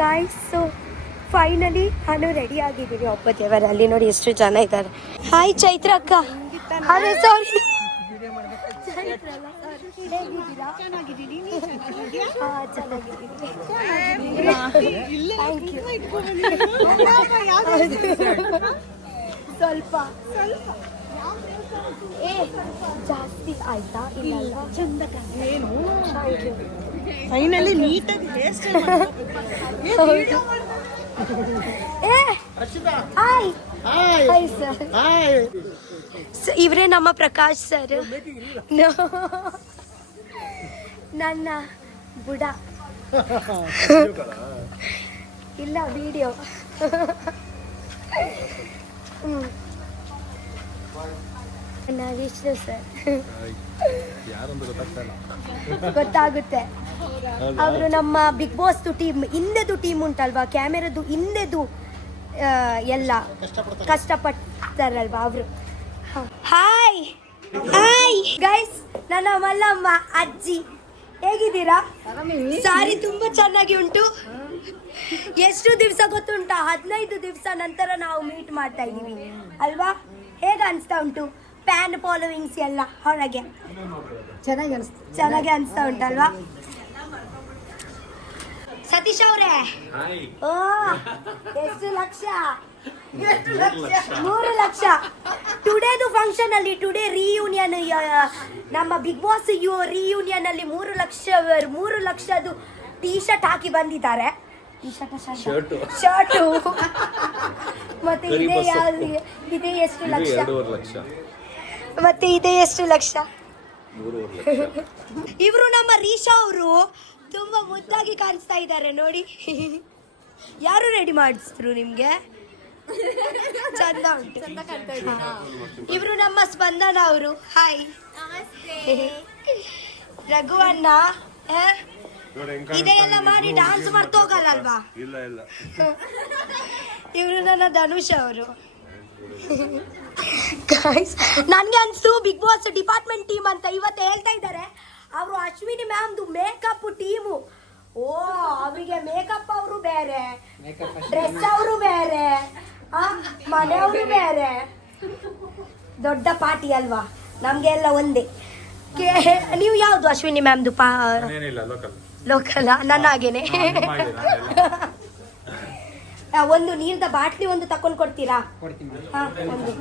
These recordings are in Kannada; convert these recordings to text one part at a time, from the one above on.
ಗಾಯ್ಸ್, ಸೊ ಫೈನಲಿ ನಾನು ರೆಡಿ ಆಗಿದ್ದೀನಿ. ಒಬ್ಬ ದೇವರಲ್ಲಿ ನೋಡಿ ಎಷ್ಟು ಜನ ಇದ್ದಾರೆ. ಹಾಯ್ ಚೈತ್ರ ಅಕ್ಕ. ಅದೇ ಸಾರಿ, ಸ್ವಲ್ಪ ಜಾಸ್ತಿ ಆಯ್ತಾ? ಇಲ್ಲ ಚಂದ ಏನು ಫೈನಲಿ ನೀಟಾಗಿ ಹೇರ್ ಸ್ಟೈಲ್ ಇವರೇ ನಮ್ಮ ಪ್ರಕಾಶ್ ಸರ್, ನನ್ನ ಬುಡ. ಇಲ್ಲ ವಿಡಿಯೋ. ವಿಷ್ಣು ಸರ್ ಗೊತ್ತಾಗುತ್ತೆ. ಅವರು ನಮ್ಮ ಬಿಗ್ ಬಾಸ್ ಟೀಮ್ ಹಿಂದೆದು ಟೀಮ್ ಉಂಟಲ್ವಾ, ಕ್ಯಾಮೆರಾದು ಹಿಂದೆದು ಎಲ್ಲ ಕಷ್ಟಪಡ್ತಾರಲ್ವಾ ಅವರು. ಹಾಯ್ ಹಾಯ್ ಗೈಸ್, ನನ್ನ ಮಲ್ಲಮ್ಮ ಅಜ್ಜಿ, ಹೇಗಿದ್ದೀರಾ? ಸಾರಿ ತುಂಬಾ ಚೆನ್ನಾಗಿ ಉಂಟು. ಎಷ್ಟು ದಿವಸ ಗೊತ್ತುಂಟಾ? 15 ದಿವಸ ನಂತರ ನಾವು ಮೀಟ್ ಮಾಡ್ತಾ ಇದ್ದೀವಿ ಅಲ್ವಾ? ಹೇಗೆ ಅನಿಸ್ತಾ ಉಂಟು? ಫ್ಯಾನ್ ಫಾಲೋವಿಂಗ್ಸ್ ಎಲ್ಲ ಹೊರಗೆ ಚೆನ್ನಾಗಿ ಅನಿಸ್ತಾ ಉಂಟಲ್ವಾ? ಸತೀಶ್ ಅವರೇ, ಓ ಎಷ್ಟು ಲಕ್ಷ? 3 ಲಕ್ಷ. ಟುಡೇದು ಫಂಕ್ಷನ್ ಅಲ್ಲಿ, ಟುಡೇ ರಿಯೂನಿಯನ್, ನಮ್ಮ ಬಿಗ್ ಬಾಸ್ ರಿಯೂನಿಯನ್ ಅಲ್ಲಿ 3 ಲಕ್ಷದು ಟೀ ಶರ್ಟ್ ಹಾಕಿ ಬಂದಿದ್ದಾರೆ. ಶರ್ಟು ಮತ್ತೆ ಇದೆ ಎಷ್ಟು ಲಕ್ಷ? ಮತ್ತೆ ಇದೆ ಎಷ್ಟು ಲಕ್ಷ? ಇವರು ನಮ್ಮ ರೀಶಾ ಅವರು ತುಂಬಾ ಮುದ್ದಾಗಿ ಕಾಣಿಸ್ತಾ ಇದ್ದಾರೆ ನೋಡಿ. ಯಾರು ರೆಡಿ ಮಾಡಿಸಿದ್ರು ನಿಮ್ಗೆ? ಚಂದ ಉಂಟು. ಇವರು ನಮ್ಮ ಸ್ಪಂದನ ಅವರು. ಹಾಯ್ ರಘುವಣ್ಣ, ಇದೆಲ್ಲ ಮಾಡಿ ಡಾನ್ಸ್ ಮಾಡ್ತಾ ಹೋಗಲ್ಲಲ್ವಾ? ಇವರು ನನ್ನ ಧನುಷ್ ಅವರು. ನನ್ಗೆ ಅನ್ಸ್ತು ಬಿಗ್ ಬಾಸ್ ಡಿಪಾರ್ಟ್ಮೆಂಟ್ ಟೀಮ್ ಅಂತ ಇವತ್ತು ಹೇಳ್ತಾ ಇದ್ದಾರೆ. ಅವರು ಅಶ್ವಿನಿ ಮ್ಯಾಮ್ದು ಮೇಕಪ್ ಟೀಮು. ಓ, ಅವರಿಗೆ ಮೇಕಪ್ ಅವರು ಬೇರೆ, ಡ್ರೆಸ್ ಅವರು ಬೇರೆ, ಮನೆಯವರು ಬೇರೆ. ದೊಡ್ಡ ಪಾರ್ಟಿ ಅಲ್ವಾ? ನಮ್ಗೆ ಎಲ್ಲ ಒಂದೇ. ನೀವು ಯಾವ್ದು ಅಶ್ವಿನಿ ಮ್ಯಾಮ್ದು? ಲೋಕಲ್. ನನ್ನ ಹಾಗೇನೆ. ಒಂದು ನೀರ್ದ ಬಾಟ್ಲಿ ಒಂದು ತಕೊಂಡ್ ಕೊಡ್ತೀರಾ? ಒಂದು.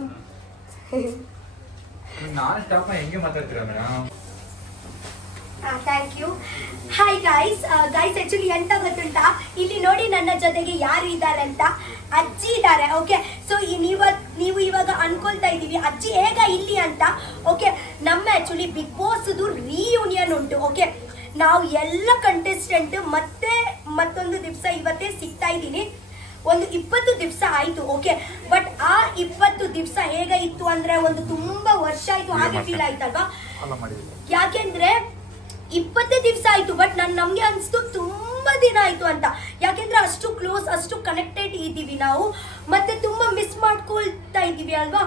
Thank you. Hi guys, actually ಎಂತ ಗೊತ್ತುಂಟಾ, ಇಲ್ಲಿ ನೋಡಿ ನನ್ನ ಜೊತೆಗೆ ಯಾರು ಇದ್ದಾರೆ ಅಂತ. ಅಜ್ಜಿ ಇದ್ದಾರೆ. ಓಕೆ, ಸೊ ನೀವು ಇವಾಗ ಅನ್ಕೊಳ್ತಾ ಇದ್ದೀವಿ ಅಜ್ಜಿ ಹೇಗ ಇಲ್ಲಿ ಅಂತ. ಓಕೆ, ನಮ್ಮ ಆಕ್ಚುಲಿ ಬಿಗ್ ಬಾಸ್ದು ರಿಯೂನಿಯನ್ ಉಂಟು. ಓಕೆ, ನಾವು ಎಲ್ಲ ಕಂಟೆಸ್ಟೆಂಟ್ ಮತ್ತೊಂದು ದಿವಸ ಇವತ್ತೇ ಸಿಗ್ತಾ ಇದ್ದೀನಿ. ಒಂದು 20 ದಿವಸ ಆಯ್ತು. ಓಕೆ, ಬಟ್ ಆ 20 ದಿವಸ ಹೇಗ ಇತ್ತು ಅಂದ್ರೆ, ಒಂದು ತುಂಬಾ ವರ್ಷ ಆಯ್ತು ಹಾಗೆ ಫೀಲ್ ಆಯ್ತಲ್ವಾ? ಯಾಕೆಂದ್ರೆ 20 ದಿವಸ ಆಯ್ತು, ಬಟ್ ನಮ್ಗೆ ಅನ್ಸ್ತು ತುಂಬಾ ದಿನ ಆಯ್ತು ಅಂತ. ಯಾಕೆಂದ್ರೆ ಅಷ್ಟು ಕ್ಲೋಸ್, ಅಷ್ಟು ಕನೆಕ್ಟೆಡ್ ಇದ್ದೀವಿ ನಾವು, ಮತ್ತೆ ತುಂಬಾ ಮಿಸ್ ಮಾಡ್ಕೊಳ್ತಾ ಇದ್ದೀವಿ ಅಲ್ವಾ?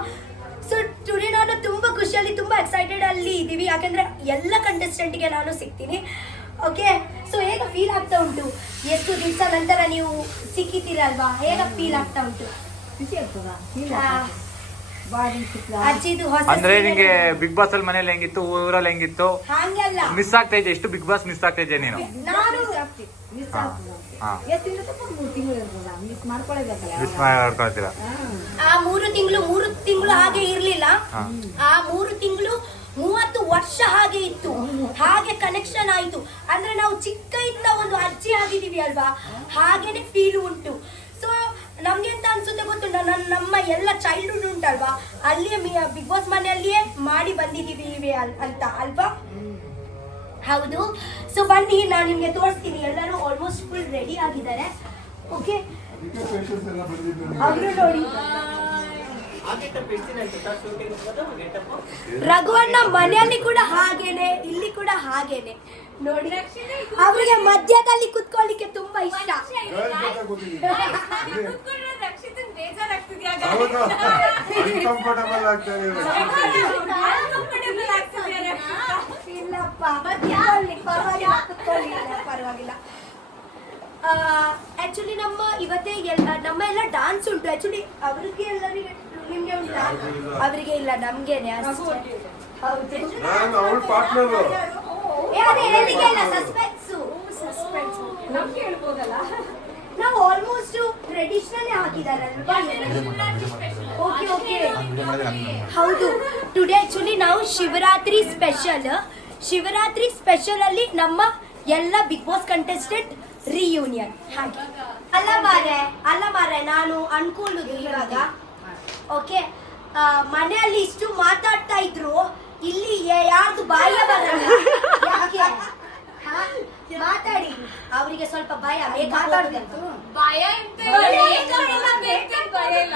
ಸೊ ಟುಡೇ ನಾನು ತುಂಬಾ ಖುಷಿಯಲ್ಲಿ, ತುಂಬಾ ಎಕ್ಸೈಟೆಡ್ ಅಲ್ಲಿ ಇದ್ದೀವಿ. ಯಾಕೆಂದ್ರೆ ಎಲ್ಲ ಕಂಟೆಸ್ಟೆಂಟ್ಗೆ ನಾನು ಸಿಗ್ತೀನಿ. ಓಕೆ, ಸೊ ಹೇಗ ಫೀಲ್ ಆಗ್ತಾ ಉಂಟು? ಎಷ್ಟು ದಿವಸ ನಂತರ ನೀವು ಸಿಕ್ಕಿದ್ದೀರಲ್ವಾ? ಹೇಗ ಫೀಲ್ ಆಗ್ತಾ ಉಂಟು? ಅಜ್ಜಿದು ಹೊಸ ಅಂದ್ರೆ ನಿಂಗೆ ಬಿಗ್ ಬಾಸ್ ಅಲ್ಲಿ ಮನೇಲಿ ಹೆಂಗಿತ್ತು, ಊರಲ್ಲಿ ಹೆಂಗಿತ್ತು? ಹಂಗಲ್ಲ, ಮಿಸ್ ಆಗ್ತಾ ಇದೆ. ಎಷ್ಟು ಬಿಗ್ ಬಾಸ್ ಮಿಸ್ ಆಗ್ತಾ ಇದೆ ನೀನು? ಆ 3 ತಿಂಗಳು ಹಾಗೆ ಇರ್ಲಿಲ್ಲ. ಆ 3 ತಿಂಗಳು 30 ವರ್ಷ ಹಾಗೆ ಇತ್ತು, ಹಾಗೆ ಕನೆಕ್ಷನ್ ಆಯ್ತು. ಅಂದ್ರೆ ನಾವು ಚಿಕ್ಕ ಇಂದ ಒಂದು ಅಜ್ಜಿ ಆಗಿದೀವಿ ಅಲ್ವಾ, ಹಾಗೇನೆ ಫೀಲ್ ಉಂಟು. ಸೊ ನಮ್ಗೆ ಎಂತ ಅನ್ಸುತ್ತೆ ಗೊತ್ತುಂಟ, ನಮ್ಮ ಎಲ್ಲ ಚೈಲ್ಡ್ಹುಡ್ ಉಂಟಲ್ವಾ, ಅಲ್ಲಿಯೇ ಬಿಗ್ ಬಾಸ್ ಮನೆಯಲ್ಲಿಯೇ ಮಾಡಿ ಬಂದಿದೀವಿ ಅಂತ ಅಲ್ವಾ? ಹೌದು. ಸೊ ಬನ್ನಿ, ನಾನು ನಿಮ್ಗೆ ತೋರಿಸ್ತೀನಿ. ಎಲ್ಲರೂ ಆಲ್ಮೋಸ್ಟ್ ಫುಲ್ ರೆಡಿ ಆಗಿದ್ದಾರೆ. ಓಕೆ, ಅವರು ನೋಡಿ ರಘುವಣ್ಣ ಮನೆಯಲ್ಲಿ ಕೂಡ ಹಾಗೇನೆ, ಇಲ್ಲಿ ಕೂಡ ಹಾಗೇನೆ ನೋಡಿ. ಅವರಿಗೆ ಮಧ್ಯದಲ್ಲಿ ಕುತ್ಕೊಳ್ಳಿಕ್ಕೆ ತುಂಬಾ ಇಷ್ಟ. ಇಲ್ಲಪ್ಪ, ಪರವಾಗಿಲ್ಲ. ಆಕ್ಚುಲಿ ನಮ್ಮ ಇವತ್ತೇ ನಮ್ಮ ಎಲ್ಲ ಡಾನ್ಸ್ ಉಂಟು ಆಕ್ಚುಲಿ ಅವರಿಗೆ ಎಲ್ಲರಿಗೆ ನಿಮ್ಗೆ ಉಂಟಾ ಅವರಿಗೆ ಇಲ್ಲ ನಮ್ಗೇನೆ ಅಷ್ಟೇ ಹೌದು ನಾನು ಅವಳ ಪಾರ್ಟ್ನರ್ ಅದೇ ಹೇಳಿಕೆ ಇಲ್ಲ ಸಸ್ಪೆನ್ಸ್ ನಮ್ಗೆ ಹೇಳ್ಬೋದಲ್ಲ. ನಾವು ಆಲ್ಮೋಸ್ಟ್ ಟ್ರೆಡಿಷನಲ್ ಹಾಕಿದಾರಲ್ವಾ ಓಕೆ ಓಕೆ ಹೌದು ಟುಡೇ ಆಕ್ಚುಲಿ ನಾವು ಶಿವರಾತ್ರಿ ಸ್ಪೆಷಲ್ ಅಲ್ಲಿ ನಮ್ಮ ಎಲ್ಲ ಬಿಗ್ ಬಾಸ್ ಕಂಟೆಸ್ಟೆಂಟ್ ರಿಯೂನಿಯನ್ ಹಾಗೆ ಅಲ್ಲ ಮಾರೆ ನಾನು ಅನ್ಕೊಳ್ಳುದು ಇವಾಗ ಓಕೆ ಮನೆಯಲ್ಲಿ ಇಷ್ಟು ಮಾತಾಡ್ತಾ ಇದ್ರು ಇಲ್ಲಿ ಯಾರ್ದು ಬಾಯ ಬರಲ್ಲ ಯಾಕೆ ಹಾ? ಮಾತಾಡಿ ಅವರಿಗೆ ಸ್ವಲ್ಪ ಭಯ ಮಾತಾಡ್ಬೇಕು ಭಯ ಎಂತ ಭಯ ಇಲ್ಲ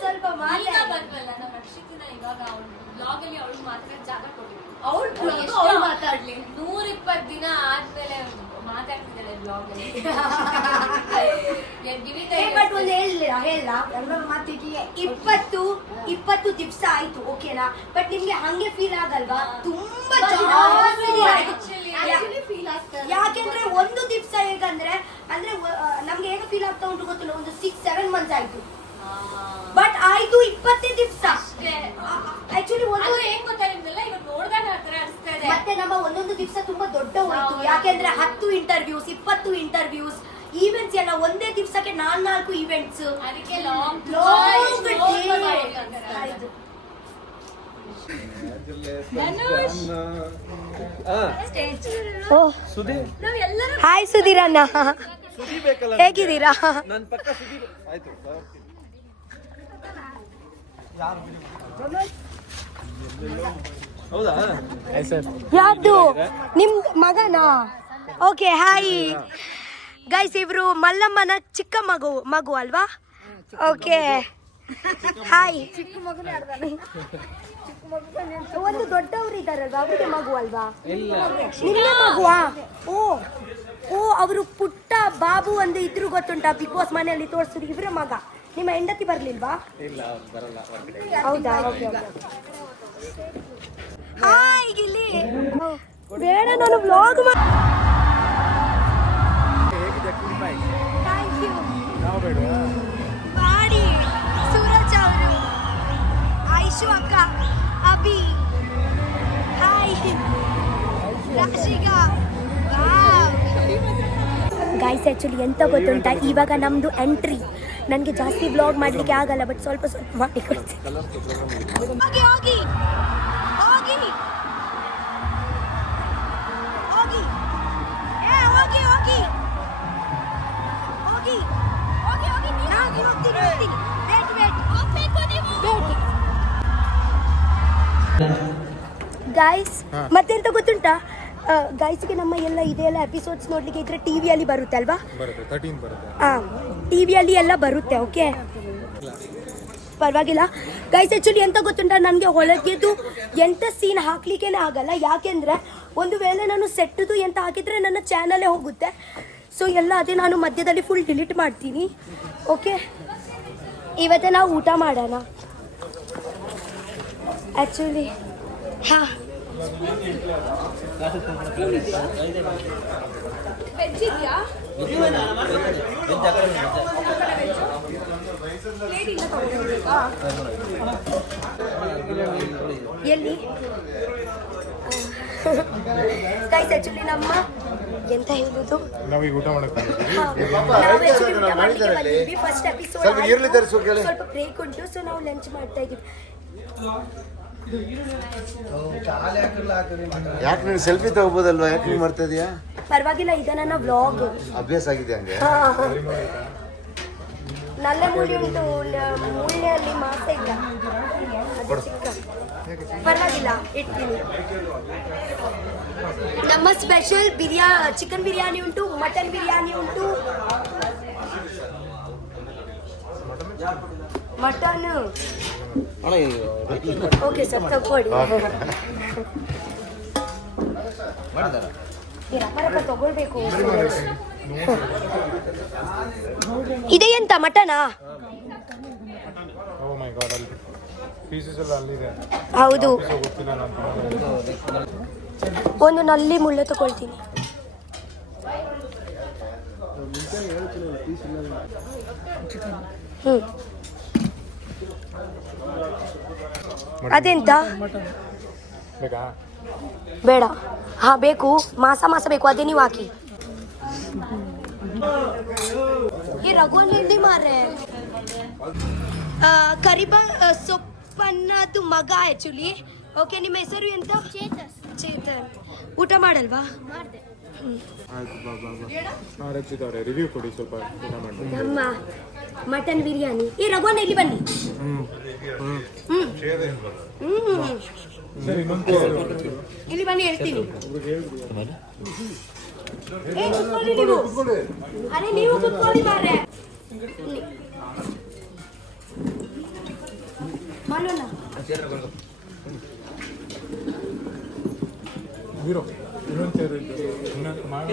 ಸ್ವಲ್ಪ ಈಗ ಮಾತಾಡಿ ಬಂದ್ವಲ್ಲ ನಮ್ಮ ರಕ್ಷಿತಿನ ಇವಾಗ ಅವ್ಳು ಬ್ಲಾಗ್ ಅಲ್ಲಿ ಅವಳು ಮಾತ್ರ ಜಾಗ ಕೊಟ್ಟಿದ್ರು ಅವ್ಳು ಮಾತಾಡ್ಲಿ 120 ದಿನ ಆದ್ಮೇಲೆ ಮಾತಾಡ್ತಿದ್ದಾಳೆ ಬ್ಲಾಗ್ ಅಲ್ಲಿ ಬಟ್ ಒಂದು ಹೇಳ ಇಪ್ಪತ್ತು ದಿವಸ ಆಯ್ತು ಓಕೆನಾ ಬಟ್ ನಿಮ್ಗೆ ಹಂಗೆ ಫೀಲ್ ಆಗಲ್ವಾ ತುಂಬಾ ಜಾಸ್ತಿ ಆಯ್ತು ಫೀಲ್ ಆಗ್ತದೆ. ಯಾಕೆಂದ್ರೆ ಒಂದು ದಿವಸ ಹೇಗಂದ್ರೆ ಅಂದ್ರೆ ನಮ್ಗೆ ಹೇಗೆ ಫೀಲ್ ಆಗ್ತಾ ಉಂಟು ಗೊತ್ತಿಲ್ಲ ಒಂದು 6-7 ಮಂತ್ಸ್ ಆಯ್ತು ಬಟ್ ಆಯ್ತು 20 ದಿವಸ ಆಕ್ಚುಲಿ ಒಂದು ಏನ್ ಗೊತ್ತಾ ನಿಮ್ಗೆಲ್ಲ ಇವಾಗ ನೋಡ್ದಾಗ ಆ ತರ ಅನಿಸ್ತಾ ಇದೆ. ಮತ್ತೆ ನಮ್ಮ ಒಂದೊಂದು ದಿವಸ ತುಂಬಾ ದೊಡ್ಡ ಹೋಯ್ತು ಯಾಕೆಂದ್ರೆ 10 ಇಂಟರ್ವ್ಯೂಸ್ 20 ಇಂಟರ್ವ್ಯೂಸ್ ಈವೆಂಟ್ಸ್ ಎಲ್ಲ ಒಂದೇ ದಿವಸಕ್ಕೆ 4 ಈವೆಂಟ್ಸ್ ಅದಕ್ಕೆ ಲಾಂಗ್ ಆಯ್ತು ಹಾಯ್ ಸುಧೀರಣ್ಣ ಹೇಗಿದ್ದೀರಾ ನನ್ನ ಪಕ್ಕ ಸುದ್ದಿ ಆಯ್ತು ಹೌದಾ ಯಾರ್ದು ನಿಮ್ ಮಗನಾ ಓಕೆ ಹಾಯ್ ಗೈಸ್ ಇವರು ಮಲ್ಲಮ್ಮನ ಚಿಕ್ಕ ಮಗು ಅಲ್ವಾ ಓಕೆ ಹಾಯ್ ಒಂದು ದೊಡ್ಡವರು ಇದ್ದಾರಲ್ವಾ ಅವರಿಗೆ ಮಗು ಅಲ್ವಾ ನಿಮ್ಗೆ ಮಗುವಾ ಓ ಓ ಅವರು ಪುಟ್ಟ ಬಾಬು ಒಂದು ಇದ್ರು ಗೊತ್ತುಂಟಾ ಬಿಗ್ ಬಾಸ್ ಮನೆಯಲ್ಲಿ ತೋರಿಸಿದ್ರು ಇವರ ಮಗ ನಿಮ್ಮ ಹೆಂಡತಿ ಬರ್ಲಿಲ್ವಾ ಹೌದಾ ಓಕೆ ಹಾಯ್ ಗಿಲ್ಲಿ ಬೇಡ ನಾನು ವ್ಲಾಗ್ ಥ್ಯಾಂಕ್ ಯು ಮಾಡಿ ಸೂರಜ್ ಅವರು ಐಶು ಅಕ್ಕ Abhi hi Rashika guys actually ಎಂತ ಗೊತ್ತುಂಟ ಇವಾಗ ನಮ್ಮದು ಎಂಟ್ರಿ ನನಗೆ ಜಾಸ್ತಿ ವ್ಲಾಗ್ ಮಾಡಲಿಕ್ಕೆ ಆಗಲ್ಲ ಬಟ್ ಸ್ವಲ್ಪ ಸ್ವಲ್ಪ ಮಾಡಿ ಕೊಡ್ತೀನಿ ಹೋಗಿ ಹೋಗಿ ಹೋಗಿ ಹೋಗಿ ಏ ಹೋಗಿ ಹೋಗಿ ಹೋಗಿ ಹೋಗಿ ಹೋಗಿ ನಾನು ಹೋಗ್ತೀನಿ ವೇಟ್ ಹೋಗ್ಬೇಕು ನೀವು ಗೈಸ್ ಮತ್ತೆಂತ ಗೊತ್ತುಂಟಾ ಗೈಸ್ಗೆ ನಮ್ಮ ಎಲ್ಲ ಇದೆಲ್ಲ ಎಪಿಸೋಡ್ಸ್ ನೋಡ್ಲಿಕ್ಕೆ ಇದ್ರೆ ಟಿವಿಯಲ್ಲಿ ಬರುತ್ತೆ ಅಲ್ವಾ ಹಾಂ ಟಿವಿಯಲ್ಲಿ ಎಲ್ಲ ಬರುತ್ತೆ ಓಕೆ ಪರವಾಗಿಲ್ಲ ಗೈಸ್ ಆ್ಯಕ್ಚುಲಿ ಎಂತ ಗೊತ್ತುಂಟ ನನಗೆ ಹೊಳಗೆದು ಎಂಥ ಸೀನ್ ಹಾಕ್ಲಿಕ್ಕೇ ಆಗಲ್ಲ ಯಾಕೆಂದರೆ ಒಂದು ವೇಳೆ ನಾನು ಸೆಟ್ಟದು ಎಂತ ಹಾಕಿದರೆ ನನ್ನ ಚಾನಲೇ ಹೋಗುತ್ತೆ ಸೊ ಎಲ್ಲ ಅದೇ ನಾನು ಮಧ್ಯದಲ್ಲಿ ಫುಲ್ ಡಿಲೀಟ್ ಮಾಡ್ತೀನಿ ಓಕೆ ಇವತ್ತೇ ನಾವು ಊಟ ಮಾಡೋಣ ಆ್ಯಕ್ಚುಲಿ ಹಾಂ ವೆಜ್ ಇದೆಯಾ ಎಲ್ಲಿ ಗೈಸ್ ಆ್ಯಕ್ಚುಲಿ ನಮ್ಮ ಎಂತ ಹೇಳುದು ನಾವೀಗ ಊಟ ಮಾಡಕ್ಕೆ ಫಸ್ಟ್ ಎಪಿಸೋಡ್ ಸ್ವಲ್ಪ ಬ್ರೇಕ್ ಉಂಟು ಸೊ ನಾವು ಲಂಚ್ ಮಾಡ್ತಾ ಇದೀವಿ ಯಾಕೆ ನೀನು ಸೆಲ್ಫಿ ತಗೋಬೋದಲ್ವಾ ಯಾಕೆ ನೀವು ಮಾಡ್ತಾ ಇದೀಯಾ ಪರವಾಗಿಲ್ಲ ಈಗ ನನ್ನ ವ್ಲಾಗ್ ಅಭ್ಯಾಸ ಆಗಿದೆ ಹಂಗೆ ನಲ್ಲೆ ಮುಳ್ಳಿ ಉಂಟು ಮುಳ್ಳಿಯಲ್ಲಿ ಮಾಸ ಇಲ್ಲ ಅದು ಚಿಕ್ಕ ಪರವಾಗಿಲ್ಲ ಇಡ್ತೀನಿ ನಮ್ಮ ಸ್ಪೆಷಲ್ ಚಿಕನ್ ಬಿರಿಯಾನಿ ಉಂಟು ಮಟನ್ ಬಿರಿಯಾನಿ ಉಂಟು ಮಟನ್ ಓಕೆ ಸರ್ ತಗೊಳ್ಳಿ ತಗೊಳ್ಬೇಕು ಇದೆ ಎಂತ ಮಟನಾ ಓ ಮೈ ಗಾಡ್ ಅಲ್ಲಿ ಪೀಸಸ್ ಎಲ್ಲ ಅಲ್ಲಿದೆ ಹೌದು ಗೊತ್ತಿಲ್ಲ ನಾನು ಒಂದು ನಲ್ಲಿ ಮುಳ್ಳೆ ತಗೊಳ್ತೀನಿ ಅದೆಂತ ಬೇಕಾ? ಬೇಡ. ಹಾ ಬೇಕು, ಮಾಸ ಬೇಕು, ಅದೇ ನೀವು ಹಾಕಿ. ಈ ರಘುವನ್ ಎಲ್ಲಿ ಮಾರೆ ಕರಿಬ ಸೊಪ್ಪನ್ನದು ಮಗ ಆಕ್ಚುಲಿ. ಓಕೆ, ನಿಮ್ಮ ಹೆಸರು ಎಂತ? ಚೇತನ್. ಊಟ ಮಾಡಲ್ವಾ? ಆಯ್ತು, ಬಾ ಬಾ ಬಾ. ರಚಿತವ್ರೆ ರಿವ್ಯೂ ಕೊಡಿ ಸ್ವಲ್ಪ, ಊಟ ಮಾಡಿ. ನಮ್ಮ ಮಟನ್ ಬಿರಿಯಾನಿ. ಈ ರಘುವನ್ ಇಲ್ಲಿ ಬನ್ನಿ. ಸರ್ ಇನ್ನೊಂದು ಇಲ್ಲಿ ಬನ್ನಿ, ಹೇಳ್ತೀನಿ. ಏ, ಕುತ್ಕೊಳ್ಳಿ ನೀವು. ಅರೆ ನೀವು ಕುತ್ಕೊಳ್ಳಿ ಮಾರ್ರೆ. ಮಾಡೋಣ. ಹೀರೋ ಇನ್ನೊಂದು ಸೇರು ಇನ್ನೊಂದು ಮಾಡಿ.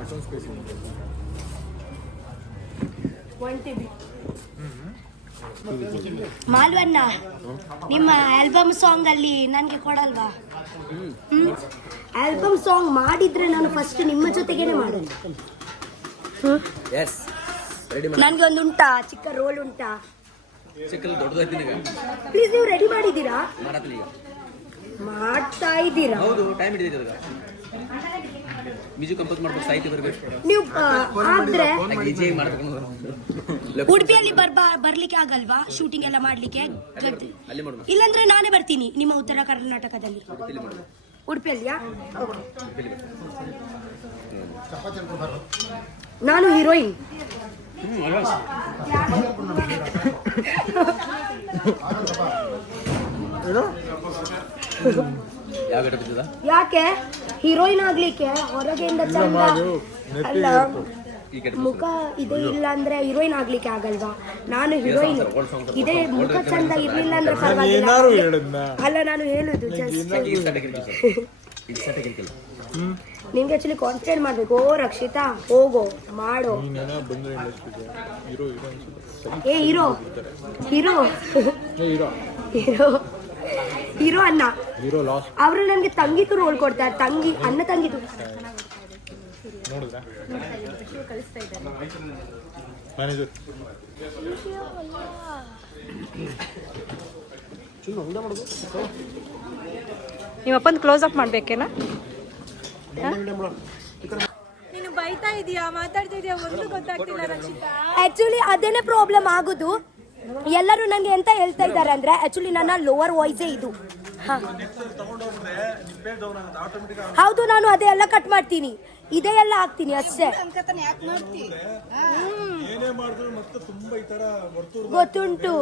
ಅಷ್ಟೊಂದು ಸ್ಪೇಸ್ ಇದೆ. ಮಾಲ್ವಣ್ಣ, ನಿಮ್ಮ ಆಲ್ಬಮ್ ಸಾಂಗ್ ಅಲ್ಲಿ ನನಗೆ ಕೊಡಲ್ವಾ? ಆಲ್ಬಮ್ ಸಾಂಗ್ ಮಾಡಿದ್ರೆ ನಾನು ಫಸ್ಟ್ ನಿಮ್ಮ ಜೊತೆಗೇನೆ ಮಾಡೋದು. ನನ್ಗೆ ಒಂದು ಉಂಟಾ, ಚಿಕ್ಕ ರೋಲ್ ಉಂಟಾ? ಪ್ಲೀಸ್, ನೀವು ರೆಡಿ ಮಾಡಿದ್ದೀರಾ? ಮಾಡ್ತಾ ಇದ್ದೀರಾ? ಮ್ಯೂಸಿಕ್ ಕಂಪೋಸ್ ಮಾಡ್ಬೇಕು, ಸಾಹಿತ್ಯ ಬರಬೇಕು. ನೀವು ಆದ್ರೆ ಉಡುಪಿಯಲ್ಲಿ ಬರ್ಲಿಕ್ಕೆ ಆಗಲ್ವಾ ಶೂಟಿಂಗ್ ಎಲ್ಲ ಮಾಡ್ಲಿಕ್ಕೆ? ಇಲ್ಲಾಂದ್ರೆ ನಾನೇ ಬರ್ತೀನಿ ನಿಮ್ಮ ಉತ್ತರ ಕರ್ನಾಟಕದಲ್ಲಿ. ಉಡುಪಿಯಲ್ಲಿಯಾ? ನಾನು ಹೀರೋಯಿನ್. ಯಾಕೆ ಹೀರೋಯಿನ್ ಆಗ್ಲಿಕ್ಕೆ ಹೊರಗೆಯಿಂದ ಚಂದ ಅಲ್ಲ, ಮುಖ ಇದೇ ಇಲ್ಲ ಅಂದ್ರೆ ಹೀರೋಯಿನ್ ಆಗ್ಲಿಕ್ಕೆ ಆಗಲ್ವಾ? ನಾನು ಹೀರೋಯಿನ್, ಇದೇ ಮುಖ ಚಂದ ಇರ್ಲಿಲ್ಲ ಅಂದ್ರೆ ಪರವಾಗಿಲ್ಲ. ಅಲ್ಲ, ನಾನು ಹೇಳುದು ಜಸ್ಟ್ ನಿಮ್ಗೆ ಆಕ್ಚುಲಿ ಕಾನ್ಸಂಟ್ರೇಟ್ ಮಾಡ್ಬೇಕು. ಓ ರಕ್ಷಿತಾ, ಹೋಗೋ ಮಾಡೋ. ಏ ಹೀರೋ ಹೀರೋ ಹೀರೋ ಹೀರೋ ಅಣ್ಣ, ಅವರು ನನಗೆ ತಂಗಿತು ರೋಲ್ ಕೊಡ್ತಾರೆ. ತಂಗಿ ಅಣ್ಣ ತಂಗಿತು. ನಿಮ್ಮಪ್ಪನ ಕ್ಲೋಸ್ ಅಪ್ ಮಾಡ್ಬೇಕೇನಾ? ನೀನು ಬೈತಾ ಇದೀಯಾ, ಮಾತಾಡ್ತಾ ಇದೀಯಾ, ಒಂದು ಗೊತ್ತಾಗ್ತಿಲ್ಲ ರಕ್ಷಿತಾ. ಆಕ್ಚುಲಿ ಅದೇನೇ ಪ್ರಾಬ್ಲಮ್ ಆಗುದು. ಎಲ್ಲರೂ ನನಗೆ ಎಂತ ಹೇಳ್ತಾ ಇದ್ದಾರೆ ಅಂದ್ರೆ ಆಕ್ಚುಲಿ ನನ್ನ ಲೋವರ್ ವಾಯ್ಸೇ ಇದು. ಹೌದು, ನಾನು ಅದೇ ಎಲ್ಲ ಕಟ್ ಮಾಡ್ತೀನಿ, ಇದೇ ಎಲ್ಲ ಹಾಕ್ತೀನಿ ಅಷ್ಟೇ. ಗೊತ್ತುಂಟು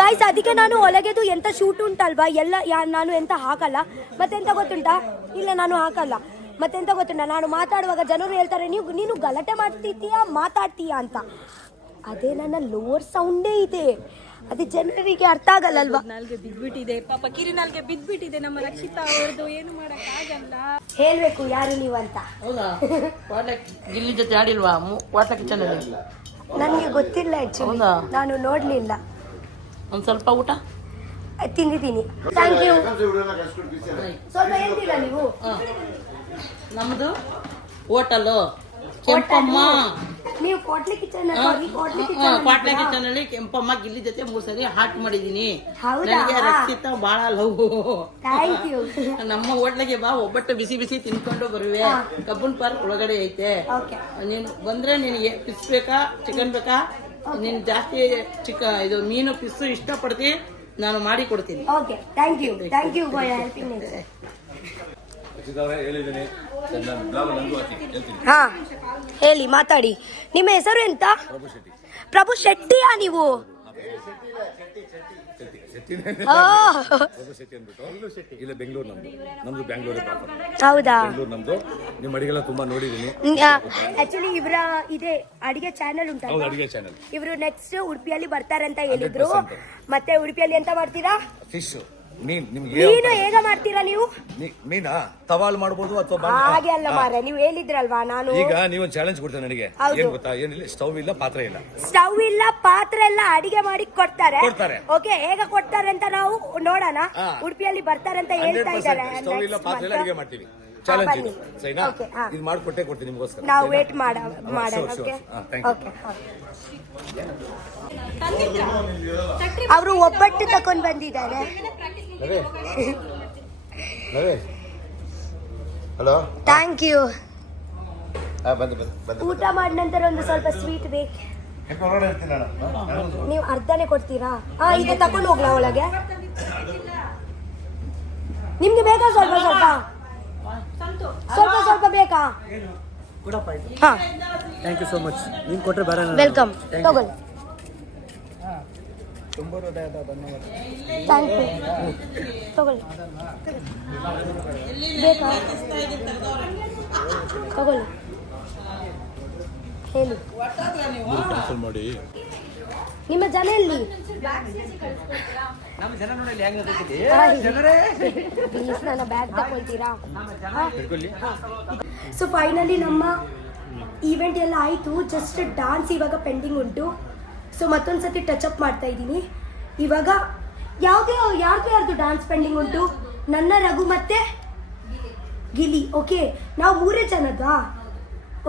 ಗೈಸ್, ಅದಕ್ಕೆ ನಾನು ಒಳಗೆದು ಎಂತ ಶೂಟ್ ಉಂಟಲ್ವಾ ಎಲ್ಲ ನಾನು ಎಂತ ಹಾಕಲ್ಲ. ಮತ್ತೆಂತ ಗೊತ್ತುಂಟಾ? ಇಲ್ಲ, ನಾನು ಹಾಕಲ್ಲ. ಮತ್ತೆಂತ ಗೊತ್ತುಂಟಾ, ನಾನು ಮಾತಾಡುವಾಗ ಜನರು ಹೇಳ್ತಾರೆ ನೀನು ಗಲಾಟೆ ಮಾಡ್ತಿದ್ದೀಯಾ ಮಾತಾಡ್ತೀಯಾ ಅಂತ. ಅದೇ ನನ್ನ ಲೋವರ್ ಸೌಂಡೇ ಇದೆ, ಅದೇ ಜನರಿಗೆ ಅರ್ಥ ಆಗಲ್ಲಲ್ವಾ. ನಾಲ್ಗೆ ಬಿದ್ಬಿಟ್ಟಿದೆ ಪಾಪ, ಕಿರಿ ನಾಲ್ಗೆ ಬಿದ್ಬಿಟ್ಟಿದೆ ನಮ್ಮ ರಕ್ಷಿತಾ ಅವ್ರದ್ದು, ಏನು ಮಾಡಕ್ ಆಗಲ್ಲ. ಹೇಳ್ಬೇಕು ಯಾರು ನೀವು ಅಂತ. ಗಿಲ್ಲಿ ಜೊತೆ ಆಡಿಲ್ವಾ ವಾಟ ಕಿಚನ್ ಅಲ್ಲಿ? ನನಗೆ ಗೊತ್ತಿಲ್ಲ ಆಕ್ಚುಲಿ, ನಾನು ನೋಡ್ಲಿಲ್ಲ. ಒಂದ್ ಸ್ವಲ್ಪ ಊಟ ತಿಂದಿದ್ದೀನಿ. Thank you. ಸ್ವಲ್ಪ ಹೇಳ್ತೀರಾ ನೀವು? ನಮ್ದು ಹೋಟೆಲ್ ಕೆಂಪಮ್ಮ. ನೀವು ಕೋಟ್ಲೆ ಕಿಚನ್ ಕ್ವಾಟ್ಲೆ ಕಿಚನ್ ಅಲ್ಲಿ ಕೆಂಪಮ್ಮ ಗಿಲ್ಲಿ ಜೊತೆ 3 ಸರಿ ಹಾಟ್ ಮಾಡಿದೀನಿ. ಹೌದಾ? ನನಗೆ ರಕ್ಷಿತಾ ಬಹಳ ಲವ್. Thank you. ನಮ್ಮ ಹೋಟ್ಲಿಗೆ ಬಾ, ಒಬ್ಬಟ್ಟು ಬಿಸಿ ಬಿಸಿ ತಿನ್ಕೊಂಡು ಬರುವೆ. ಕಬ್ಬನ್ ಪಾರ್ಕ್ ಒಳಗಡೆ ಐತೆ. ನೀನು ಬಂದ್ರೆ ನಿನಗೆ ಫಿಶ್ ಬೇಕಾ ಚಿಕನ್ ಬೇಕಾ? ನೀನು ಜಾಸ್ತಿ ಇದು ಮೀನು ಫಿಶ್ ಇಷ್ಟಪಡ್ತಿ, ನಾನು ಮಾಡಿ ಕೊಡ್ತೀನಿ. Okay, thank you. Thank you for helping me. ಹಾ ಹೇಳಿ, ಮಾತಾಡಿ. ನಿಮ್ಮ ಹೆಸರು ಎಂತ? ಪ್ರಭು ಶೆಟ್ಟಿಯಾ ನೀವು? ಇಲ್ಲ, ಬೆಂಗಳೂರು ನಮ್ದು ಬ್ಯಾಂಗ್ಳೂರು. ಹೌದಾ? ನಮ್ದು ನಿಮ್ಮ ಅಡಿಗೆಲ್ಲ ತುಂಬಾ ನೋಡಿದೀನಿ. ಆಕ್ಚುಲಿ ಇವರ ಇದೆ ಅಡಿಗೆ ಚಾನೆಲ್ ಉಂಟಲ್ಲ, ಅಡಿಗೆ ಚಾನೆಲ್. ಇವರು ನೆಕ್ಸ್ಟ್ ಉಡುಪಿಯಲ್ಲಿ ಬರ್ತಾರೆ ಅಂತ ಹೇಳಿದ್ರು. ಮತ್ತೆ ಉಡುಪಿಯಲ್ಲಿ ಎಂತ ಮಾಡ್ತೀರಾ? ಫಿಶ್ ನಿಮ್ಗೆ ಮೀನು ಹೇಗ ಮಾಡ್ತೀರಾ ನೀವು? ಮೀನಾ ತವಾಲ್ ಮಾಡ್ಬೋದು ಅಥವಾ ಹಾಗೆ ಅಲ್ಲ ಮಾರೆ, ನೀವು ಹೇಳಿದ್ರಲ್ವಾ ನಾನು. ಈಗ ನೀವು ಚಾಲೆಂಜ್ ಕೊಡ್ತೇನೆ ನನಗೆ. ಹೌದು. ಏನ್ ಗೊತ್ತಾ, ಏನಿಲ್ಲ, ಸ್ಟವ್ ಇಲ್ಲ, ಪಾತ್ರೆ ಇಲ್ಲ. ಸ್ಟವ್ ಇಲ್ಲ, ಪಾತ್ರೆ ಎಲ್ಲ ಅಡಿಗೆ ಮಾಡಿ ಕೊಡ್ತಾರೆ. ಕೊಡ್ತಾರೆ. ಓಕೆ, ಹೇಗ ಕೊಡ್ತಾರೆ ಅಂತ ನಾವು ನೋಡೋಣ. ಹಾ. ಉಡುಪಿಯಲ್ಲಿ ಬರ್ತಾರೆ ಅಂತ ಹೇಳ್ತಾ ಇದ್ದಾರೆ. ಸ್ಟವ್ ಇಲ್ಲ, ಪಾತ್ರೆ ಇಲ್ಲ, ಅಡಿಗೆ ಮಾಡ್ತೀವಿ. ಚಾಲೆಂಜ್ ಇದು ಸರಿನಾ? ಇದು ಮಾಡ್ಕೊಟ್ಟೆ ಕೊಡ್ತೀನಿ ನಿಮ್ಗೋಸ್ಕರ. ನಾವು ವೇಟ್ ಮಾಡೋಣ. Okay okay. ಅವರು ಒಬ್ಬಟ್ಟು ತಕೊಂಡ್ ಬಂದಿದ್ದಾರೆ. Hello, thank you. ಬಂದು ಊಟ ಮಾಡಿದ ನಂತರ ಒಂದು ಸ್ವಲ್ಪ ಸ್ವೀಟ್ ಬೇಕು. ನೀವು ಅರ್ಧನೇ ಕೊಡ್ತೀರಾ? ಈಗ ತಕೊಂಡು ಹೋಗ್ಲಾ ಒಳಗೆ? ನಿಮ್ಗೆ ಬೇಕಾ ಸ್ವಲ್ಪ ಸ್ವಲ್ಪ ಸ್ವಲ್ಪ ಸ್ವಲ್ಪ ಬೇಕಾ? ಹಾ, ಥ್ಯಾಂಕ್ ಯು ಸೋ ಮಚ್. ನೀನು ಕೊಟ್ಟರೆ ಬೇಡ. ವೆಲ್ಕಮ್, ತಗೊಳ್ಳಿ. ಥ್ಯಾಂಕ್ ಯು, ತಗೊಳ್ಳಿ. ಬೇಕಾ? ತಗೊಳ್ಳಿ, ಹೇಳಿ. ಮಾಡಿ. ನಿಮ್ಮ ಜನ ಎಲ್ಲಿ? ನಮ್ಮ ಜನ ನೋಡಿ ಹೆಂಗ್ ಪ್ಲೀಸ್ ನನ್ನ ಬ್ಯಾಗ್ ತಗೊಳ್ತೀರಾ? ಸೊ ಫೈನಲಿ ನಮ್ಮ ಈವೆಂಟ್ ಎಲ್ಲ ಆಯಿತು. ಜಸ್ಟ್ ಡಾನ್ಸ್ ಇವಾಗ ಪೆಂಡಿಂಗ್ ಉಂಟು. ಸೊ ಮತ್ತೊಂದು ಸತಿ ಟಚ್ ಅಪ್ ಮಾಡ್ತಾ ಇದ್ದೀನಿ. ಇವಾಗ ಯಾರ್ದು ಡಾನ್ಸ್ ಪೆಂಡಿಂಗ್ ಉಂಟು? ನನ್ನ, ರಘು ಮತ್ತೆ ಗಿಲಿ. ಓಕೆ, ನಾವು 3 ಜನದಾ?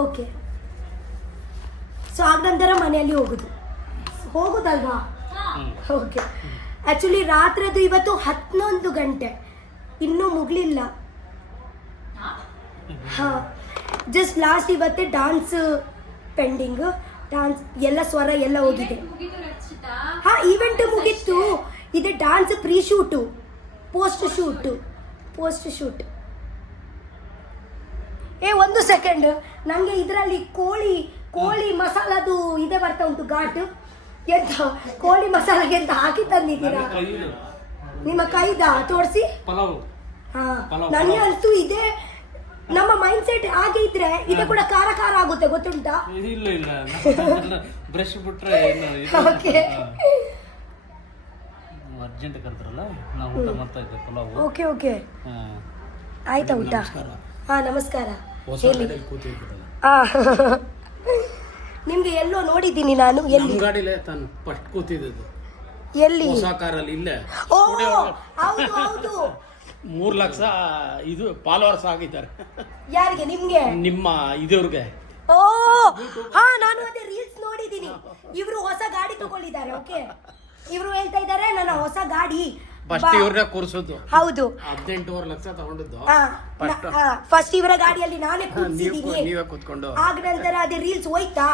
ಓಕೆ. ಸೊ ಆಗ ನಂತರ ಮನೆಯಲ್ಲಿ ಹೋಗುದಲ್ವಾ? ಓಕೆ. ಆ್ಯಕ್ಚುಲಿ ರಾತ್ರಿದು ಇವತ್ತು 11 ಗಂಟೆ, ಇನ್ನೂ ಮುಗ್ಲಿಲ್ಲ. ಹಾಂ, ಜಸ್ಟ್ ಲಾಸ್ಟ್ ಇವತ್ತೇ ಡಾನ್ಸ್ ಪೆಂಡಿಂಗ್. ಡಾನ್ಸ್ ಎಲ್ಲ ಸ್ವರ ಎಲ್ಲ ಹೋಗಿದೆ. ಹಾಂ, ಈವೆಂಟ್ ಮುಗೀತು. ಇದೆ dance pre shoot, post shoot. ಒಂದು ಸೆಕೆಂಡ್, ನನಗೆ ಇದರಲ್ಲಿ ಕೋಳಿ ಮಸಾಲದು ಇದೆ ಬರ್ತಾ ಉಂಟು ಘಾಟ್. ಎಂತ ಕೋಳಿ ಮಸಾಲೆಗೆ ಎಂತ ಹಾಕಿ ತಂದಿದ್ದೀರಾ? ನಿಮ್ಮ ಕೈದ ತೋರಿಸಿ. ಹಾ, ನನಗೆ ಅಂತೂ ಇದೆ. ನಮ್ಮ ಮೈಂಡ್ ಸೆಟ್ ಹಾಗೆ ಇದ್ರೆ ಇದು ಕೂಡ ಖಾರ ಆಗುತ್ತೆ, ಗೊತ್ತುಂಟಾ? ಇಲ್ಲ ಬ್ರಷ್ ಬಿಟ್ರೆ ಓಕೆ ಅರ್ಜೆಂಟ್ ಕರ್ತಾರಲ್ಲ, ನಾವು ಊಟ ಮಾಡ್ತಾ ಇದ್ದೆ ಪಲಾವು. ಓಕೆ ಓಕೆ, ಆಯ್ತಾ ಊಟ? ಹಾ, ನಮಸ್ಕಾರ. ಹೇಳಿ. ನಿಮ್ಗೆ ಎಲ್ಲೋ ನೋಡಿದ್ದೀನಿ ನಾನು. ಎಲ್ಲಿ? ಗಾಡಿಲೇ ತಾನು ಫಸ್ಟ್ ಕೂತಿದ್ದು. ಎಲ್ಲಿ? ಹೊಸ ಕಾರಲ್ಲಿ ಇಲ್ಲೇ. ಓ, ಹೌದು ಹೌದು. 3 ಲಕ್ಷ ಇದು ಫಾಲೋವರ್ಸ್ ಆಗಿದ್ದಾರೆ. ಯಾರಿಗೆ? ನಿಮ್ಗೆ? ನಿಮ್ಮ ಇದ್ರಿಗೆ. ಓ ಹಾ, ನಾನು ಅದೇ ರೀಲ್ಸ್ ನೋಡಿದ್ದೀನಿ. ಇವರು ಹೊಸ ಗಾಡಿ ತಗೊಂಡಿದ್ದಾರೆ. ಓಕೆ, ಇವರು ಹೇಳ್ತಾ ಇದ್ದಾರೆ ನನ್ನ ಹೊಸ ಗಾಡಿ. ಫಸ್ಟ್ ಇವ್ರನ್ನ ಕೂರ್ಸೋದು. ಹೌದು, 18.5 ಲಕ್ಷ ತಗೊಂಡಿದ್ದು. ಫಸ್ಟ್ ಇವರ ಗಾಡಿಯಲ್ಲಿ ನಾನೇ ಕೂರಿಸಿದ್ದೀನಿ. ನೀವೇ ಕೂತ್ಕೊಂಡು. ಆಗ ನಂತರ ಅದೇ ರೀಲ್ಸ್ ಹೋಯ್ತಾ?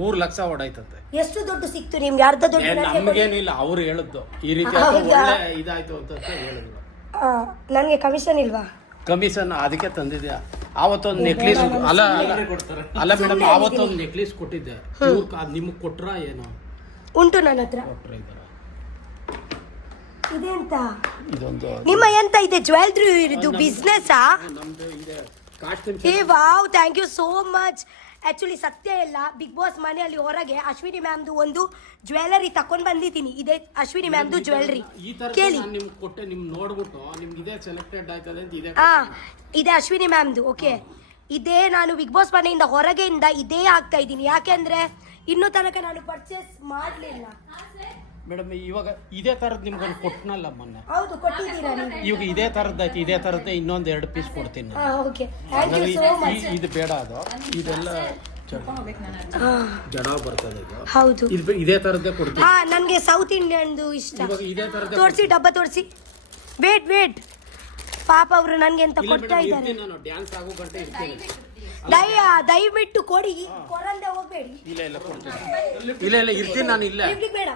3 ಲಕ್ಷ ಓಡಾಯ್ತಂತೆ. ಎಷ್ಟು ದುಡ್ಡು ಸಿಕ್ತು ನಿಮ್ಗೆ? ಅರ್ಧ ದುಡ್ಡು ನಮ್ಗೇನು ಇಲ್ಲ, ಅವ್ರು ಹೇಳಿದ್ದು ಈ ರೀತಿ ಒಳ್ಳೆ ಇದಾಯ್ತು ಅಂತ ಹೇಳಿದ್ರು. ನನಗೆ ಕಮಿಷನ್ ಇಲ್ವಾ? ಕಮಿಷನ್ ಅದಕ್ಕೆ ತಂದಿದ್ಯಾ? ಆವತ್ತೊಂದು ನೆಕ್ಲೇಸ್ ಅಲ್ಲ ಮೇಡಮ್, ಆವತ್ತೊಂದು ನೆಕ್ಲೇಸ್ ಕೊಟ್ಟಿದ್ದೆ. ನಿಮ್ಗೆ ಕೊಟ್ರ ಏನು? ಉಂಟು ನನ್ನ ಹತ್ರ. ಇದೆ ಅಂತ ನಿಮ್ಮ ಎಂತ ಇದೆ? ಜ್ಯುವೆಲ್ರಿ ಇರೋದು ಬಿಸ್ನೆಸ್? ಏ wow, thank you so much. Actually ಸತ್ಯ ಇಲ್ಲ, ಬಿಗ್ ಬಾಸ್ ಮನೆಯಲ್ಲಿ ಹೊರಗೆ ಅಶ್ವಿನಿ ಮ್ಯಾಮ್ದು ಒಂದು ಜ್ಯುವೆಲರಿ ತಕೊಂಡ್ ಬಂದಿದ್ದೀನಿ. ಇದೆ ಅಶ್ವಿನಿ ಮ್ಯಾಮ್ದು ಜ್ಯುವೆಲರಿ. ಕೇಳಿ, ನಿಮ್ಗೆ ಕೊಟ್ಟೆ, ನಿಮ್ ನೋಡ್ಬಿಟ್ಟು ನಿಮ್ಗೆ ಇದೇ ಸೆಲೆಕ್ಟೆಡ್ ಆಯ್ತದೆ ಅಂತ ಇದೆ. ಇದೆ ಅಶ್ವಿನಿ ಮ್ಯಾಮ್ದು. ಓಕೆ, ಇದೇ ನಾನು ಬಿಗ್ ಬಾಸ್ ಮನೆಯಿಂದ ಹೊರಗೆಯಿಂದ ಇದೇ ಆಗ್ತಾ ಇದ್ದೀನಿ. ಯಾಕೆಂದ್ರೆ ಇನ್ನೂ ತನಕ ನಾನು ಪರ್ಚೇಸ್ ಮಾಡಲಿಲ್ಲ. ಮೇಡಮ್, ಇವಾಗ ಇದೇ ತರದ್ ನಿಮ್ಗೊಂದು ಕೊಟ್ಟನಲ್ಲ ಮೊನ್ನೆ. ಹೌದು, ಕೊಟ್ಟಿದ್ದೀರಾ ನೀವು? ಇವಾಗ ಇದೇ ತರದ್ದೈತಿ, ಇದೇ ತರದ್ದೇ ಇನ್ನೊಂದು 2 ಪೀಸ್ ಕೊಡ್ತೀನಿ ನಾನು. Okay, thank you so much. ಇದು ಬೇಡ, ಅದು ಇದೆಲ್ಲ ಜಡ ಬರ್ತದೆ ಇದು. ಹೌದು, ಇದು ಇದೇ ತರದ್ದೇ ಕೊಡ್ತೀನಿ. ನನಗೆ ಸೌತ್ ಇಂಡಿಯನ್ದು ಇಷ್ಟ. ಇವಾಗ ಇದೇ ತರದ್ದೇ ತೋರಿಸಿ, ಡಬ್ಬ ತೋರಿಸಿ. ವೇಟ್, ಪಾಪ ಅವರು ನನಗೆ ಅಂತ ಕೊಡ್ತಾ ಇದ್ದಾರೆ. ನಾನು ಡ್ಯಾನ್ಸ್ ಆಗೋ ಗಂಟೆ ಇರ್ತೀನಿ. ದಯವಿಟ್ಟು ಕೊಡಿ, ಕೊರಂದೆ ಹೋಗ್ಬೇಡಿ. ಇಲ್ಲ ಕೊಡ್ತೀನಿ. ಇಲ್ಲ ಇರ್ತೀನಿ ನಾನು. ಇಲ್ಲ ಬೇಡ,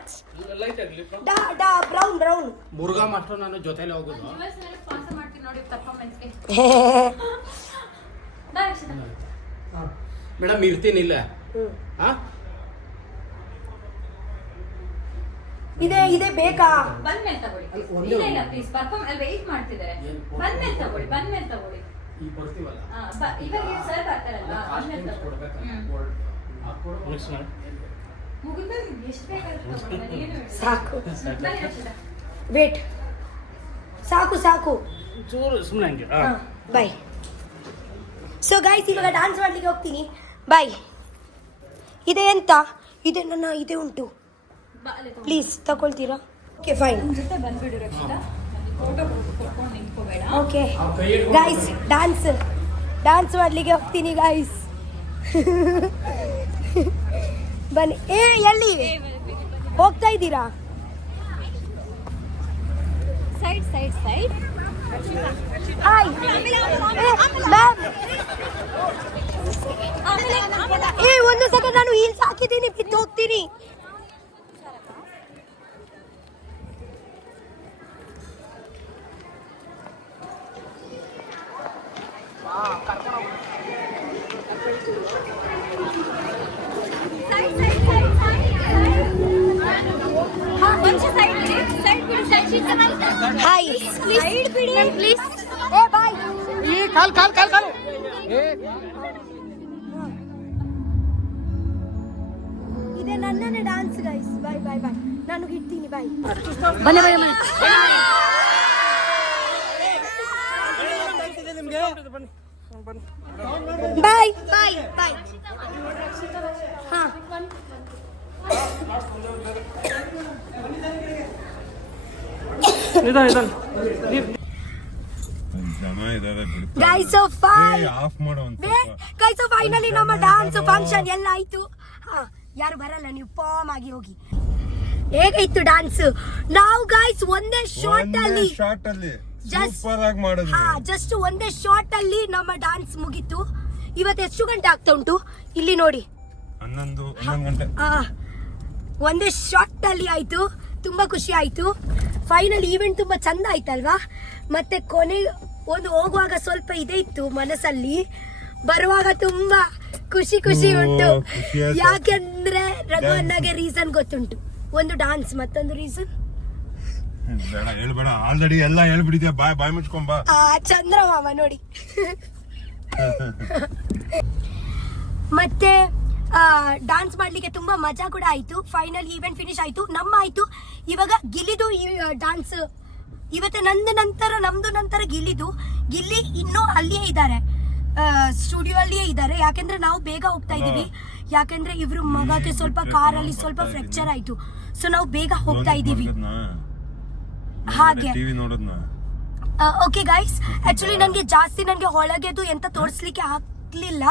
ಬ್ರೌನ್ ಮುರುಘಾ ಮಾಸ್ಟರ್ ನಾನು ಜೊತೆಲಿ ಹೋಗೋದು. ಮೇಡಮ್ ಇರ್ತೀನಿ. ಇಲ್ಲ ಇದೆ ಬೇಕಾ? ಬಂದ್ಮೇಲೆ ತಗೊಳ್ಳಿ. ಇಲ್ಲ ಪ್ಲೀಸ್, ಪರ್ಫಾರ್ಮ್ ವೇಟ್ ಮಾಡ್ತಿದ್ದಾರೆ. ಬಂದ್ಮೇಲೆ ತಗೊಳ್ಳಿ. ಈಗ ಬರ್ತೀವಲ್ಲ, ಇವಾಗ ಸರ್ ಬರ್ತಾರಲ್ಲ, ಸಾಕು. ವೇಟ್, ಸಾಕು ಸಾಕು. ಚೂರು ಸುಮ್ಮನೆ ಹಂಗೆ ಬಾಯ್. ಸೊ ಗೈಸ್ ಇವಾಗ ಡ್ಯಾನ್ಸ್ ಮಾಡ್ಲಿಕ್ಕೆ ಹೋಗ್ತೀನಿ. ಬಾಯ್. ಇದೆ ಎಂತ ಇದೆ ನನ್ನ ಇದೆ ಉಂಟು, ಪ್ಲೀಸ್ ತಗೊಳ್ತೀರಾ? Okay fine. ಜೊತೆ ಬಂದ್ಬಿಡು ರಕ್ಷಿತಾ, ಫೋಟೋ ಕೊಟ್ಕೊಂಡು ನಿಂತ್ಕೋಬೇಡ. ಓಕೆ ಗೈಸ್ ಡ್ಯಾನ್ಸ್ ಮಾಡ್ಲಿಕ್ಕೆ ಹೋಗ್ತೀನಿ ಗೈಸ್. ಬನ್ನಿ. ಎಲ್ಲಿ ಹೋಗ್ತಾ ಇದ್ದೀರಾ? Side side side. Hi ma'am. ಒಂದು ಸೆಕೆಂಡ್, ನಾನು ಹೀಲ್ಸ್ ಹಾಕಿದ್ದೀನಿ, ಬಿದ್ದು ಹೋಗ್ತೀನಿ. Hi please. ಏ ಬಾಯ್. ಇದೆ ನನ್ನನೇ ಡ್ಯಾನ್ಸ್ ಗೈಸ್. ಬಾಯ್ ಬಾಯ್ ಬಾಯ್. ನಾನು ಇಡ್ತೀನಿ. ಬಾಯ್. ಬನ್ನಿ ಬನ್ನಿ ಬನ್ನಿ. ಬಾಯ್ ಬಾಯ್ ಬಾಯ್. ಹಾ ಗೈಸ್ ಫೈನಲಿ ನಮ್ಮ ಡ್ಯಾನ್ಸ್ ಫಂಕ್ಷನ್ ಎಲ್ಲ ಆಯ್ತು. ಯಾರು ಬರಲ್ಲ, ನೀವು ಪಾಮ್ ಆಗಿ ಹೋಗಿ. ಹೇಗಾಯ್ತು ಡ್ಯಾನ್ಸ್? ನಾವು ಗೈಸ್ ಒಂದೇ ಶಾರ್ಟ್ ಅಲ್ಲಿ ಜಸ್ಟ್ ಒಂದೇ ಶಾರ್ಟ್ ಅಲ್ಲಿ ನಮ್ಮ ಡ್ಯಾನ್ಸ್ ಮುಗೀತು. ಇವತ್ತು ಎಷ್ಟು ಗಂಟೆ ಆಗ್ತಾ ಉಂಟು ಇಲ್ಲಿ ನೋಡಿ? 11 ಗಂಟೆ. ಒಂದೇ ಶಾರ್ಟ್ ಅಲ್ಲಿ ಆಯ್ತು. ತುಂಬಾ ಖುಷಿ ಆಯ್ತು. ಫೈನಲ್ ಈವೆಂಟ್ ತುಂಬಾ ಚಂದ ಆಯ್ತಲ್ವಾ? ಮತ್ತೆ ಕೊನೆ ಒಂದು ಹೋಗುವಾಗ ಸ್ವಲ್ಪ ಇದೆ ಇತ್ತು ಮನಸ್ಸಲ್ಲಿ, ಬರುವಾಗ ತುಂಬಾ ಖುಷಿ ಉಂಟು. ಯಾಕೆಂದ್ರೆ ರಘುವಣ್ಣಗೆ ರೀಸನ್ ಗೊತ್ತುಂಟು. ಒಂದು ಡ್ಯಾನ್ಸ್, ಮತ್ತೊಂದು ರೀಸನ್ ಬೇಡ ಹೇಳ್ಬೇಡ, ಆಲ್ರೆಡಿ ಎಲ್ಲ ಹೇಳ್ಬಿಟ್ಟಿದ್ಯಾ. ಬಾಯ್ ಮುಚ್ಕೊಂಬ. ಚಂದ್ರಮಾಮ ನೋಡಿ. ಮತ್ತೆ ಡ್ಯಾನ್ಸ್ ಮಾಡ್ಲಿಕ್ಕೆ ತುಂಬಾ ಮಜಾ ಕೂಡ ಆಯ್ತು. ಫೈನಲ್ ಈವೆಂಟ್ ಫಿನಿಶ್ ಆಯ್ತು, ನಮ್ಮ ಆಯ್ತು. ಇವಾಗ ಗಿಲ್ಲಿದು ಡ್ಯಾನ್ಸ್ ಇವತ್ತು ನಮ್ದು ನಂತರ ಗಿಲ್ಲಿ ಇನ್ನೂ ಅಲ್ಲಿಯೇ ಇದ್ದಾರೆ, ಸ್ಟುಡಿಯೋ ಅಲ್ಲಿಯೇ ಇದ್ದಾರೆ. ಯಾಕೆಂದ್ರೆ ನಾವು ಬೇಗ ಹೋಗ್ತಾ ಇದೀವಿ. ಯಾಕೆಂದ್ರೆ ಇವ್ರು ಮಗಕ್ಕೆ ಸ್ವಲ್ಪ ಕಾರಲ್ಲಿ ಸ್ವಲ್ಪ ಫ್ರಾಕ್ಚರ್ ಆಯ್ತು. ಸೊ ನಾವು ಬೇಗ ಹೋಗ್ತಾ ಇದೀವಿ ಹಾಗೆ. ಓಕೆ ಗೈಸ್, ಆಕ್ಚುಲಿ ನನಗೆ ಒಳಗೆದು ಎಂತ ತೋರಿಸ್ಲಿಕ್ಕೆ ಆಗ್ಲಿಲ್ಲ.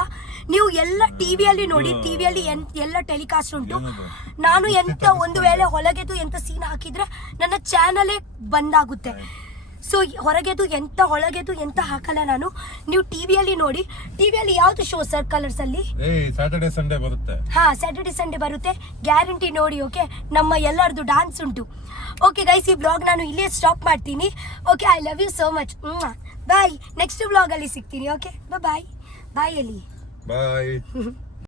ನೀವು ಎಲ್ಲ ಟಿವಿಯಲ್ಲಿ ನೋಡಿ, ಟಿವಿಯಲ್ಲಿ ಎಲ್ಲ ಟೆಲಿಕಾಸ್ಟ್ ಉಂಟು. ನಾನು ಎಂತ ಒಂದು ವೇಳೆ ಹೊರಗೆದು ಎಂತ ಸೀನ್ ಹಾಕಿದ್ರೆ ನನ್ನ ಚಾನಲೇ ಬಂದಾಗುತ್ತೆ. ಸೊ ಒಳಗೆದು ಎಂತ ಹಾಕಲ್ಲ ನಾನು. ನೀವು ಟಿವಿಯಲ್ಲಿ ನೋಡಿ. ಟಿವಿಯಲ್ಲಿ ಯಾವ್ದು ಶೋ ಸರ್? ಕಲರ್ಸ್ ಅಲ್ಲಿ ಸ್ಯಾಟರ್ಡೆ ಸಂಡೇ ಬರುತ್ತೆ. ಸ್ಯಾಟರ್ಡೆ ಸಂಡೇ ಬರುತ್ತೆ, ಗ್ಯಾರಂಟಿ ನೋಡಿ. ಓಕೆ, ನಮ್ಮ ಎಲ್ಲರದು ಡ್ಯಾನ್ಸ್ ಉಂಟು. ಓಕೆ ಗೈಸ್, ಈ ಬ್ಲಾಗ್ ನಾನು ಇಲ್ಲೇ ಸ್ಟಾಪ್ ಮಾಡ್ತೀನಿ. Okay, I love you so much. Bye. Next blog ಅಲ್ಲಿ ಸಿಗ್ತೀನಿ. Okay, bye bye. ಎಲ್ಲಿ ಬಾಯ್.